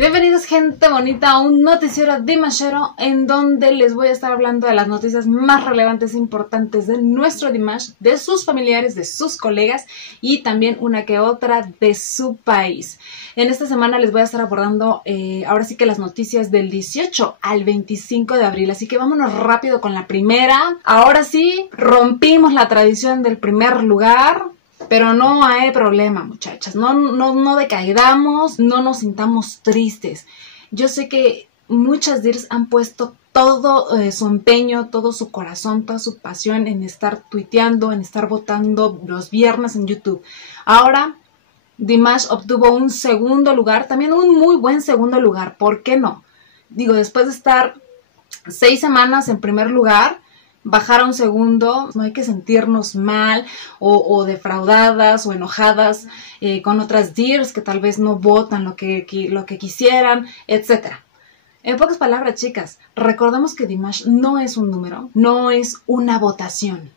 Bienvenidos, gente bonita, a un noticiero dimashero en donde les voy a estar hablando de las noticias más relevantes e importantes de nuestro Dimash, de sus familiares, de sus colegas y también una que otra de su país. En esta semana les voy a estar abordando ahora sí que las noticias del 18 al 25 de abril, así que vámonos rápido con la primera. Ahora sí, rompimos la tradición del primer lugar. Pero no hay problema, muchachas, no decaigamos, no nos sintamos tristes. Yo sé que muchas DIRs han puesto todo su empeño, todo su corazón, toda su pasión en estar tuiteando, en estar votando los viernes en YouTube. Ahora, Dimash obtuvo un segundo lugar, también un muy buen segundo lugar, ¿por qué no? Digo, después de estar 6 semanas en primer lugar, bajar a un segundo, no hay que sentirnos mal o defraudadas o enojadas con otras DIRs que tal vez no votan lo que quisieran, etc. En pocas palabras, chicas, recordemos que Dimash no es un número, no es una votación.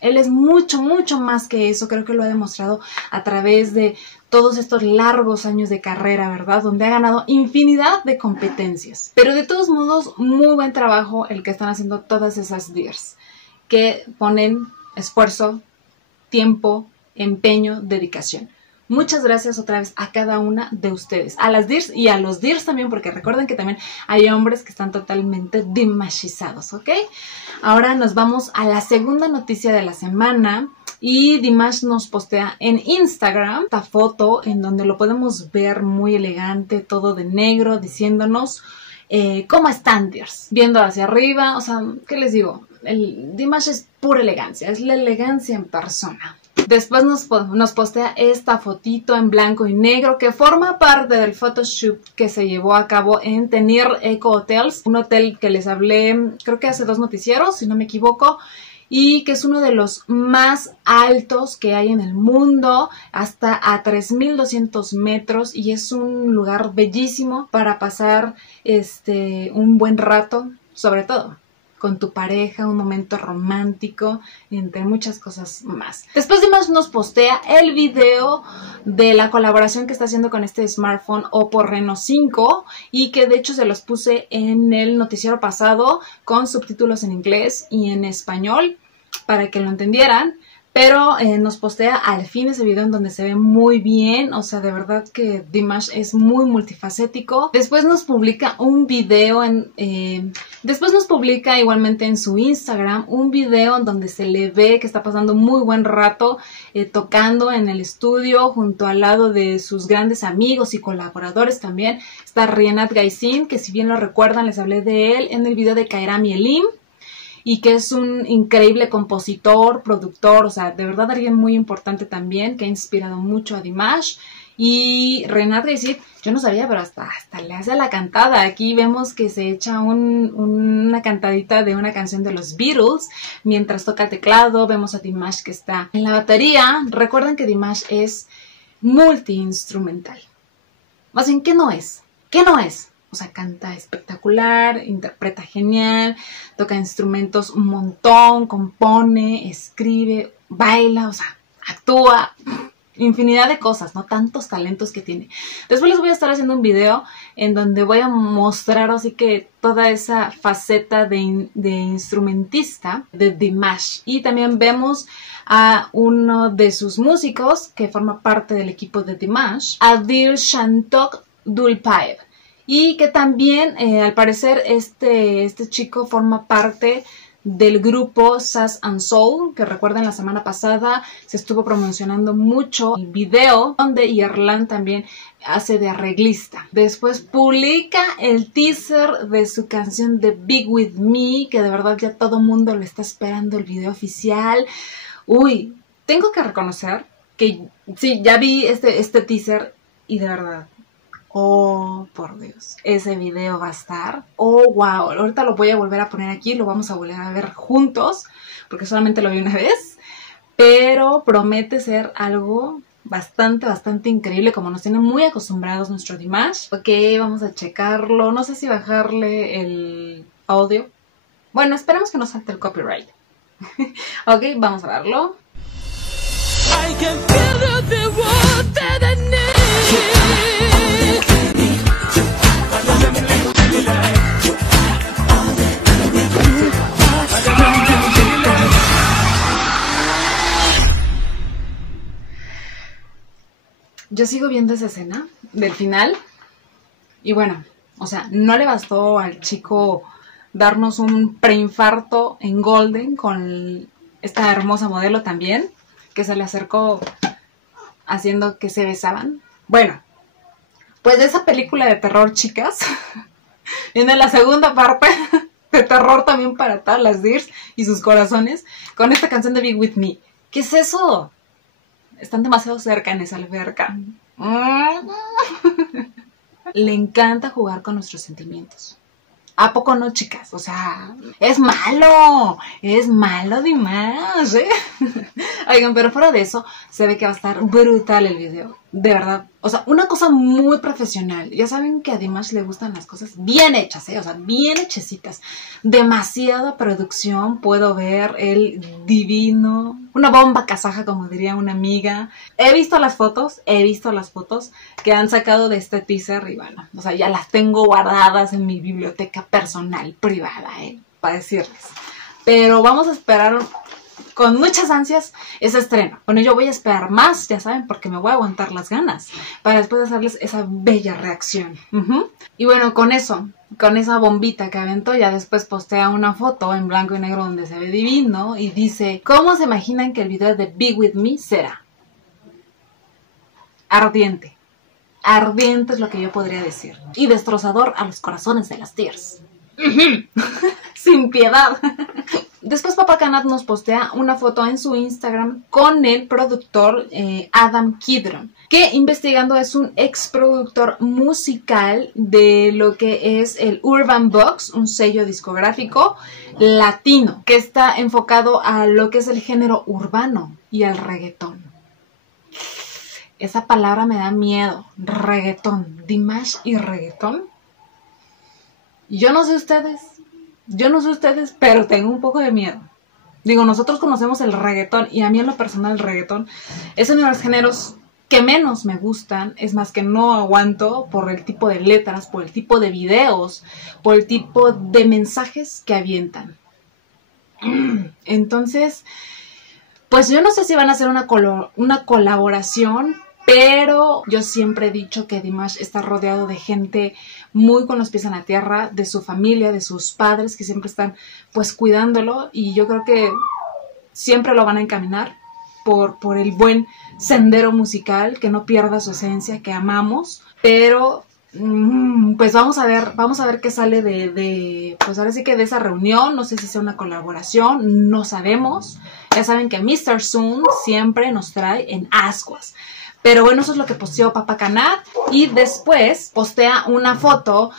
Él es mucho, mucho más que eso. Creo que lo ha demostrado a través de todos estos largos años de carrera, ¿verdad? Donde ha ganado infinidad de competencias. Pero de todos modos, muy buen trabajo el que están haciendo todas esas DIRs, que ponen esfuerzo, tiempo, empeño, dedicación. Muchas gracias otra vez a cada una de ustedes, a las DIRs y a los DIRs también, porque recuerden que también hay hombres que están totalmente dimashizados, ¿ok? Ahora nos vamos a la segunda noticia de la semana y Dimash nos postea en Instagram esta foto en donde lo podemos ver muy elegante, todo de negro, diciéndonos ¿cómo están, DIRs? Viendo hacia arriba, o sea, ¿qué les digo? El Dimash es pura elegancia, es la elegancia en persona. Después nos postea esta fotito en blanco y negro que forma parte del photoshoot que se llevó a cabo en Tenir Eco Hotels, un hotel que les hablé creo que hace 2 noticieros, si no me equivoco, y que es uno de los más altos que hay en el mundo, hasta a 3.200 metros, y es un lugar bellísimo para pasar un buen rato, sobre todo con tu pareja, un momento romántico, entre muchas cosas más. Después Dimash nos postea el video de la colaboración que está haciendo con este smartphone Oppo Reno 5 y que de hecho se los puse en el noticiero pasado con subtítulos en inglés y en español para que lo entendieran. Pero nos postea al fin ese video en donde se ve muy bien, o sea, de verdad que Dimash es muy multifacético. Después nos publica un video, después nos publica igualmente en su Instagram un video en donde se le ve que está pasando muy buen rato tocando en el estudio junto al lado de sus grandes amigos y colaboradores también. Está Rienat Gaisin, que si bien lo recuerdan les hablé de él en el video de Kairami Elim, y que es un increíble compositor, productor, o sea, de verdad alguien muy importante también, que ha inspirado mucho a Dimash. Y Rienat Gaisin, yo no sabía, pero hasta le hace la cantada. Aquí vemos que se echa una cantadita de una canción de los Beatles mientras toca el teclado. Vemos a Dimash que está en la batería. Recuerden que Dimash es multiinstrumental. Más bien, ¿qué no es? ¿Qué no es? O sea, canta espectacular, interpreta genial, toca instrumentos un montón, compone, escribe, baila, o sea, actúa, infinidad de cosas, ¿no? Tantos talentos que tiene. Después les voy a estar haciendo un video en donde voy a mostrar así que toda esa faceta de instrumentista de Dimash. Y también vemos a uno de sus músicos que forma parte del equipo de Dimash, Adil Shantok Dulpaev. Y que también, al parecer, este chico forma parte del grupo Sass and Soul, que recuerden la semana pasada se estuvo promocionando mucho el video donde Yerlan también hace de arreglista. Después publica el teaser de su canción de Big With Me, que de verdad ya todo mundo lo está esperando el video oficial. Uy, tengo que reconocer que sí, ya vi este teaser y de verdad, oh, por Dios, ese video va a estar. Oh, wow, ahorita lo voy a volver a poner aquí, lo vamos a volver a ver juntos, porque solamente lo vi una vez, pero promete ser algo bastante increíble, como nos tienen muy acostumbrados nuestro Dimash. Ok, vamos a checarlo, no sé si bajarle el audio. Bueno, esperemos que no salte el copyright. Ok, vamos a verlo. I can feel the Yo sigo viendo esa escena del final y bueno, o sea, no le bastó al chico darnos un preinfarto en Golden con esta hermosa modelo también, que se le acercó haciendo que se besaban. Bueno, pues de esa película de terror, chicas, viene la segunda parte de terror también para todas las Dears y sus corazones, con esta canción de Be With Me. ¿Qué es eso? Están demasiado cerca en esa alberca. Le encanta jugar con nuestros sentimientos. ¿A poco no, chicas? O sea, es malo Dimash, ¿eh? Oigan, pero fuera de eso, se ve que va a estar brutal el video. De verdad, o sea, una cosa muy profesional. Ya saben que a Dimash le gustan las cosas bien hechas, ¿eh? O sea, bien hechecitas. Demasiada producción, puedo ver el divino. Una bomba kazaja, como diría una amiga. He visto las fotos que han sacado de este teaser y bueno, o sea, ya las tengo guardadas en mi biblioteca personal, privada, para decirles. Pero vamos a esperar con muchas ansias ese estreno. Bueno, yo voy a esperar más, ya saben, porque me voy a aguantar las ganas para después hacerles esa bella reacción. Y bueno, con eso, con esa bombita que aventó, ya después postea una foto en blanco y negro donde se ve divino y dice, ¿cómo se imaginan que el video de Be With Me será? Ardiente. Ardiente es lo que yo podría decir. Y destrozador a los corazones de las Dears. Sin piedad. Después Papacanat nos postea una foto en su Instagram con el productor Adam Kidron, que investigando es un ex productor musical de lo que es el Urban Box, un sello discográfico latino, que está enfocado a lo que es el género urbano y al reggaetón. Esa palabra me da miedo, reggaetón, Dimash y reggaetón. Yo no sé ustedes, pero tengo un poco de miedo. Digo, nosotros conocemos el reggaetón y a mí en lo personal el reggaetón es uno de los géneros que menos me gustan. Es más, que no aguanto por el tipo de letras, por el tipo de videos, por el tipo de mensajes que avientan. Entonces, pues yo no sé si van a hacer una colaboración, pero yo siempre he dicho que Dimash está rodeado de gente muy con los pies en la tierra, de su familia, de sus padres, que siempre están pues cuidándolo, y yo creo que siempre lo van a encaminar por el buen sendero musical, que no pierda su esencia, que amamos, pero pues vamos a ver qué sale pues ahora sí que de esa reunión. No sé si sea una colaboración, no sabemos. Ya saben que Mr. Soon siempre nos trae en ascuas. Pero bueno, eso es lo que posteó Papacanat. Y después postea una foto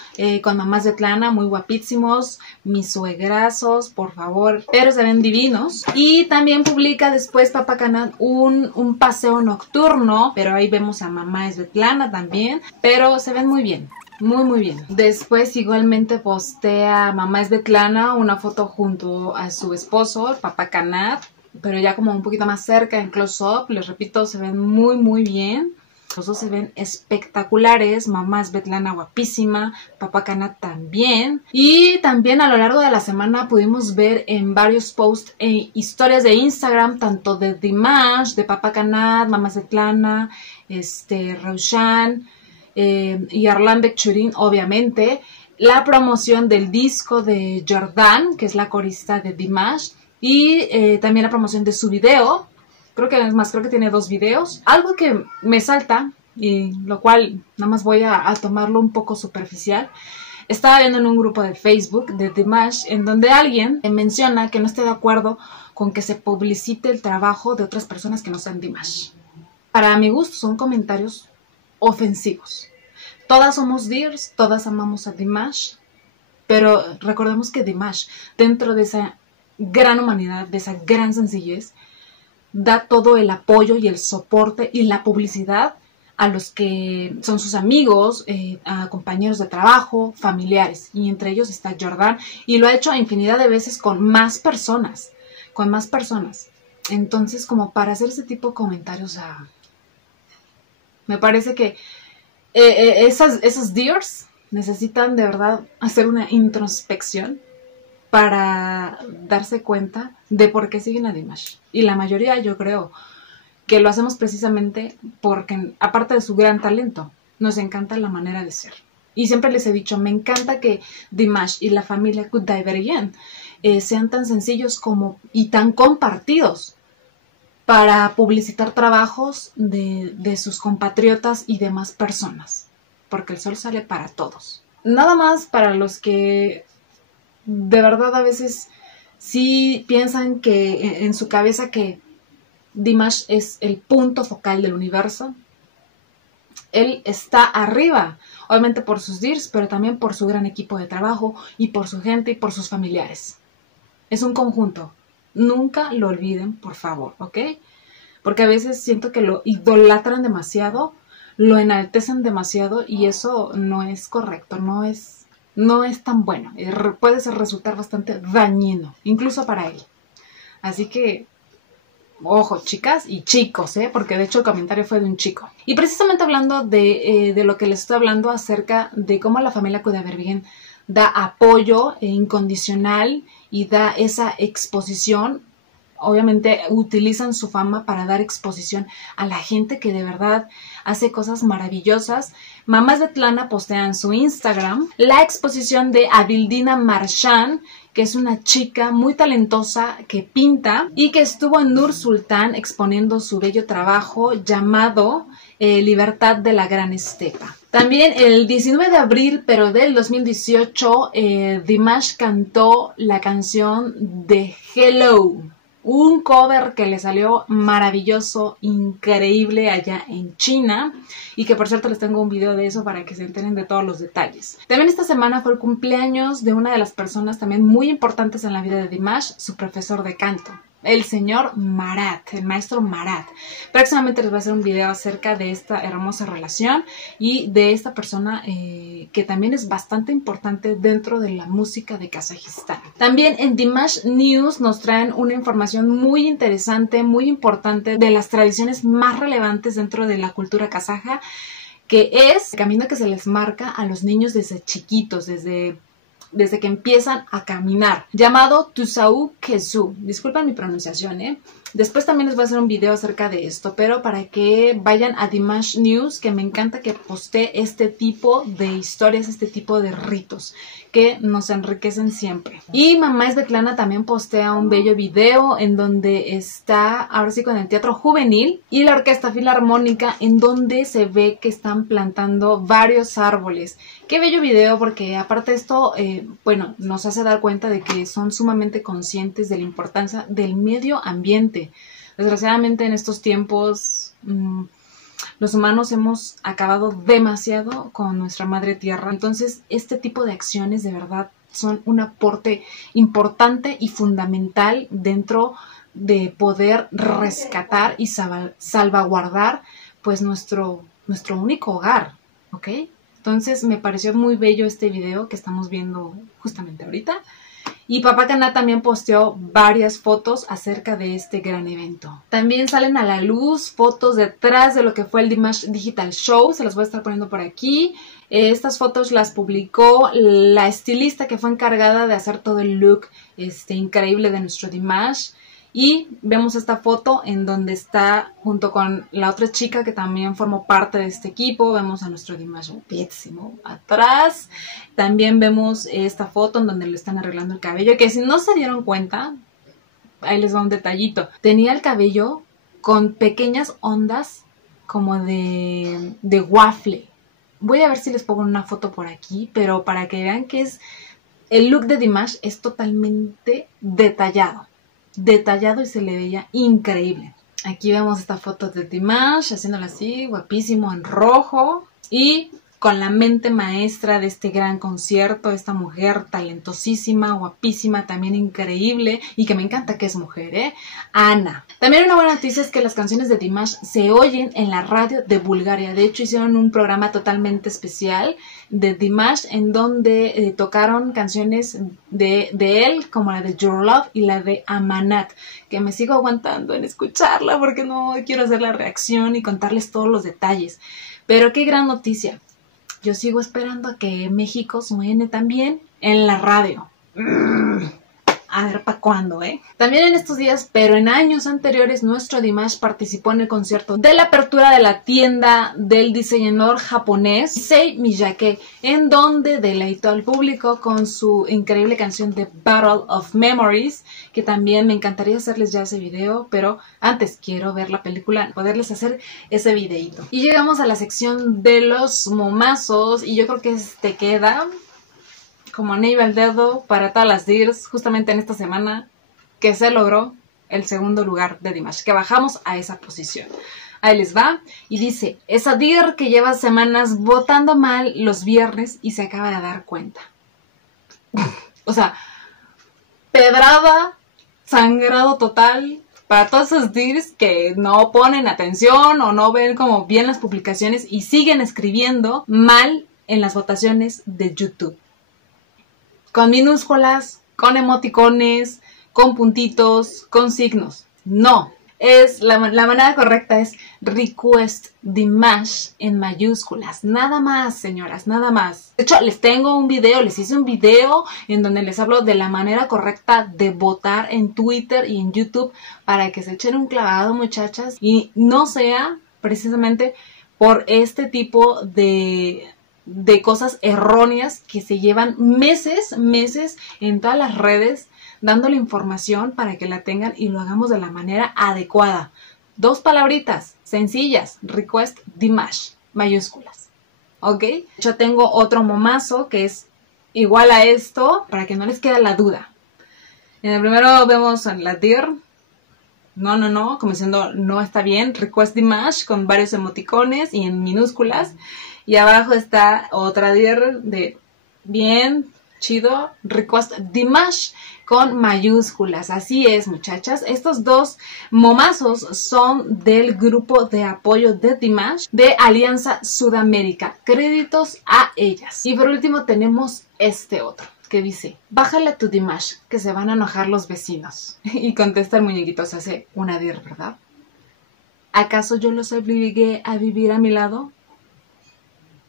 con mamás de Tlana, muy guapísimos, mis suegrazos, por favor, pero se ven divinos. Y también publica después Papacanat un paseo nocturno, pero ahí vemos a mamá de Tlana también, pero se ven muy bien. Muy bien. Después igualmente postea mamá Svetlana una foto junto a su esposo, Papacanat, pero ya como un poquito más cerca en close-up. Les repito, se ven muy bien. Los dos se ven espectaculares. Mamá Svetlana guapísima, Papacanat también. Y también a lo largo de la semana pudimos ver en varios posts e historias de Instagram, tanto de Dimash, de Papacanat, mamá Svetlana, Raushan y Arlan Bekchurin, obviamente, la promoción del disco de Jordan, que es la corista de Dimash, y también la promoción de su video. Creo que tiene 2 videos. Algo que me salta, y lo cual nada más voy a tomarlo un poco superficial. Estaba viendo en un grupo de Facebook de Dimash, en donde alguien menciona que no está de acuerdo con que se publicite el trabajo de otras personas que no sean Dimash. Para mi gusto son comentarios ofensivos. Todas somos Dears, todas amamos a Dimash, pero recordemos que Dimash, dentro de esa gran humanidad, de esa gran sencillez, da todo el apoyo y el soporte y la publicidad a los que son sus amigos, a compañeros de trabajo, familiares, y entre ellos está Jordan, y lo ha hecho infinidad de veces con más personas. Entonces, como para hacer ese tipo de comentarios, me parece que esas Dears necesitan de verdad hacer una introspección para darse cuenta de por qué siguen a Dimash. Y la mayoría, yo creo, que lo hacemos precisamente porque, aparte de su gran talento, nos encanta la manera de ser. Y siempre les he dicho, me encanta que Dimash y la familia Kudaibergen sean tan sencillos y tan compartidos para publicitar trabajos de sus compatriotas y demás personas, porque el sol sale para todos. Nada más para los que de verdad a veces sí piensan que en su cabeza que Dimash es el punto focal del universo. Él está arriba, obviamente por sus DIRs, pero también por su gran equipo de trabajo y por su gente y por sus familiares. Es un conjunto. Nunca lo olviden, por favor, ¿ok? Porque a veces siento que lo idolatran demasiado, lo enaltecen demasiado y eso no es correcto, no es tan bueno. Puede resultar bastante dañino, incluso para él. Así que, ojo, chicas y chicos, porque de hecho el comentario fue de un chico. Y precisamente hablando de lo que les estoy hablando acerca de cómo la familia Kudaibergen da apoyo incondicional y da esa exposición. Obviamente utilizan su fama para dar exposición a la gente que de verdad hace cosas maravillosas. Mamá Svetlana postea en su Instagram la exposición de Avildina Marchand, que es una chica muy talentosa que pinta y que estuvo en Nur Sultán exponiendo su bello trabajo llamado Libertad de la Gran Estepa. También el 19 de abril, pero del 2018, Dimash cantó la canción de Hello. Un cover que le salió maravilloso, increíble allá en China y que por cierto les tengo un video de eso para que se enteren de todos los detalles. También esta semana fue el cumpleaños de una de las personas también muy importantes en la vida de Dimash, su profesor de canto, el señor Marat, el maestro Marat. Próximamente les voy a hacer un video acerca de esta hermosa relación y de esta persona que también es bastante importante dentro de la música de Kazajistán. También en Dimash News nos traen una información muy interesante, muy importante de las tradiciones más relevantes dentro de la cultura kazaja, que es el camino que se les marca a los niños desde chiquitos, desde que empiezan a caminar, llamado Tusau Kesu. Disculpen mi pronunciación, Después también les voy a hacer un video acerca de esto, pero para que vayan a Dimash News, que me encanta que postee este tipo de historias, este tipo de ritos que nos enriquecen siempre. Y Mamá Svetlana también postea un bello video en donde está, ahora sí, con el Teatro Juvenil y la Orquesta Filarmónica, en donde se ve que están plantando varios árboles. Qué bello video, porque aparte de esto, bueno, nos hace dar cuenta de que son sumamente conscientes de la importancia del medio ambiente. Desgraciadamente en estos tiempos los humanos hemos acabado demasiado con nuestra madre tierra. Entonces este tipo de acciones de verdad son un aporte importante y fundamental dentro de poder rescatar y salvaguardar pues nuestro único hogar, ¿ok? Entonces me pareció muy bello este video que estamos viendo justamente ahorita. Y Papá Caná también posteó varias fotos acerca de este gran evento. También salen a la luz fotos detrás de lo que fue el Dimash Digital Show. Se las voy a estar poniendo por aquí. Estas fotos las publicó la estilista que fue encargada de hacer todo el look increíble de nuestro Dimash. Y vemos esta foto en donde está junto con la otra chica que también formó parte de este equipo. Vemos a nuestro Dimash guapísimo atrás. También vemos esta foto en donde le están arreglando el cabello, que si no se dieron cuenta, ahí les va un detallito. Tenía el cabello con pequeñas ondas como de waffle. Voy a ver si les pongo una foto por aquí, pero para que vean que el look de Dimash es totalmente detallado y se le veía increíble. Aquí vemos esta foto de Dimash haciéndolo así, guapísimo en rojo y con la mente maestra de este gran concierto, esta mujer talentosísima, guapísima, también increíble y que me encanta que es mujer, Ana. También una buena noticia es que las canciones de Dimash se oyen en la radio de Bulgaria. De hecho hicieron un programa totalmente especial de Dimash en donde tocaron canciones de él como la de Your Love y la de Amanat, que me sigo aguantando en escucharla porque no quiero hacer la reacción y contarles todos los detalles. Pero qué gran noticia. Yo sigo esperando a que México suene también en la radio. a ver para cuándo, ¿eh? También en estos días, pero en años anteriores, nuestro Dimash participó en el concierto de la apertura de la tienda del diseñador japonés Issei Miyake, en donde deleitó al público con su increíble canción de Battle of Memories, que también me encantaría hacerles ya ese video, pero antes quiero ver la película, poderles hacer ese videito. Y llegamos a la sección de los momazos, y yo creo que este queda como anillo al dedo para todas las DIRs, justamente en esta semana que se logró el segundo lugar de Dimash, que bajamos a esa posición. Ahí les va, y dice, esa DIR que lleva semanas votando mal los viernes y se acaba de dar cuenta. O sea, pedrada, sangrado total para todos esos DIRs que no ponen atención o no ven como bien las publicaciones y siguen escribiendo mal en las votaciones de YouTube. Con minúsculas, con emoticones, con puntitos, con signos. No, la manera correcta es Request Dimash en mayúsculas. Nada más, señoras, nada más. De hecho, les hice un video en donde les hablo de la manera correcta de votar en Twitter y en YouTube para que se echen un clavado, muchachas, y no sea precisamente por este tipo de cosas erróneas que se llevan meses en todas las redes dándole información para que la tengan y lo hagamos de la manera adecuada. 2 palabritas sencillas, Request Dimash, mayúsculas, ¿ok? Yo tengo otro momazo que es igual a esto para que no les quede la duda. En el primero vemos en la DIR, no, como diciendo no está bien, Request Dimash con varios emoticones y en minúsculas. Y abajo está otra DIR de bien, chido, Request Dimash con mayúsculas. Así es, muchachas. Estos 2 momazos son del grupo de apoyo de Dimash de Alianza Sudamérica. Créditos a ellas. Y por último tenemos este otro que dice, bájale a tu Dimash que se van a enojar los vecinos. Y contesta el muñequito, se hace una DIR, ¿verdad? ¿Acaso yo los obligué a vivir a mi lado?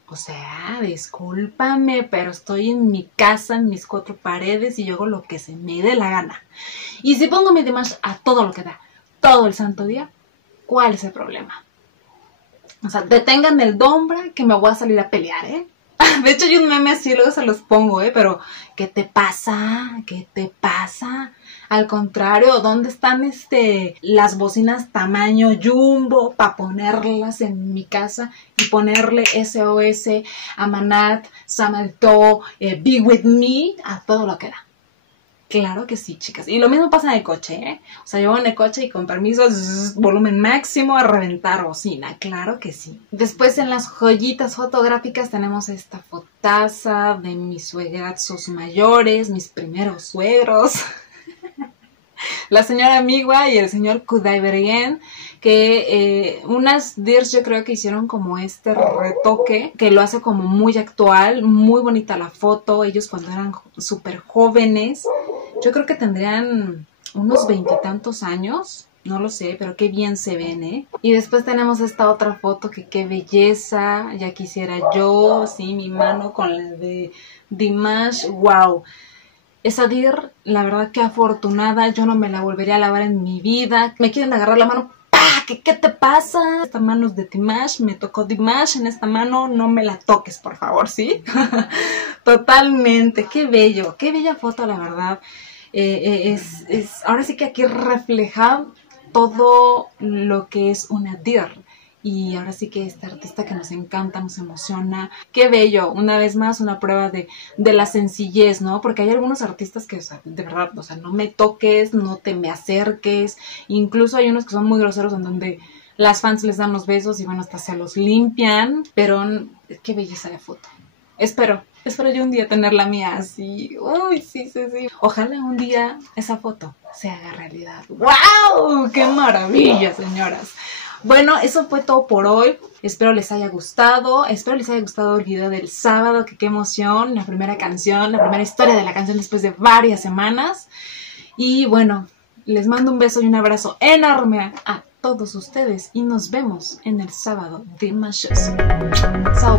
O sea, discúlpame, pero estoy en mi casa, en mis 4 paredes y yo hago lo que se me dé la gana. Y si pongo mi Dimash a todo lo que da, todo el santo día, ¿cuál es el problema? O sea, detengan el dombra que me voy a salir a pelear, ¿eh? De hecho, hay un meme así, luego se los pongo, pero ¿qué te pasa? ¿Qué te pasa? Al contrario, ¿dónde están las bocinas tamaño jumbo para ponerlas en mi casa y ponerle SOS, Amanat, Samalto, Be With Me, a todo lo que da? Claro que sí, chicas. Y lo mismo pasa en el coche, ¿eh? O sea, yo voy en el coche y con permiso, volumen máximo a reventar bocina. Claro que sí. Después en las joyitas fotográficas tenemos esta fotaza de mis suegrazos mayores, mis primeros suegros. La señora Migua y el señor Kudaibergen, que unas DIRs yo creo que hicieron como este retoque, que lo hace como muy actual, muy bonita la foto, ellos cuando eran súper jóvenes, yo creo que tendrían unos 20 y tantos años, no lo sé, pero qué bien se ven, ¿eh? Y después tenemos esta otra foto que qué belleza, ya quisiera yo, sí, mi mano con la de Dimash, wow. Esa DIR, la verdad que afortunada, yo no me la volvería a lavar en mi vida. Me quieren agarrar la mano, ¡pah! ¿Qué te pasa? Esta mano es de Dimash, me tocó Dimash en esta mano, no me la toques, por favor, ¿sí? Totalmente, qué bello, qué bella foto, la verdad. Ahora sí que aquí refleja todo lo que es una DIR. Y ahora sí que este artista que nos encanta, nos emociona. Qué bello, una vez más una prueba de la sencillez, ¿no? Porque hay algunos artistas que, o sea, de verdad, o sea, no me toques, no te me acerques. Incluso hay unos que son muy groseros en donde las fans les dan los besos y bueno, hasta se los limpian. Pero qué belleza de foto. Espero yo un día tener la mía así. Uy, sí. Ojalá un día esa foto se haga realidad. ¡Wow! ¡Qué maravilla, señoras! Bueno, eso fue todo por hoy. Espero les haya gustado. Espero les haya gustado el video del sábado. Que qué emoción. La primera canción, la primera historia de la canción después de varias semanas. Y bueno, les mando un beso y un abrazo enorme a todos ustedes. Y nos vemos en el sábado de Dimashoso. Chao.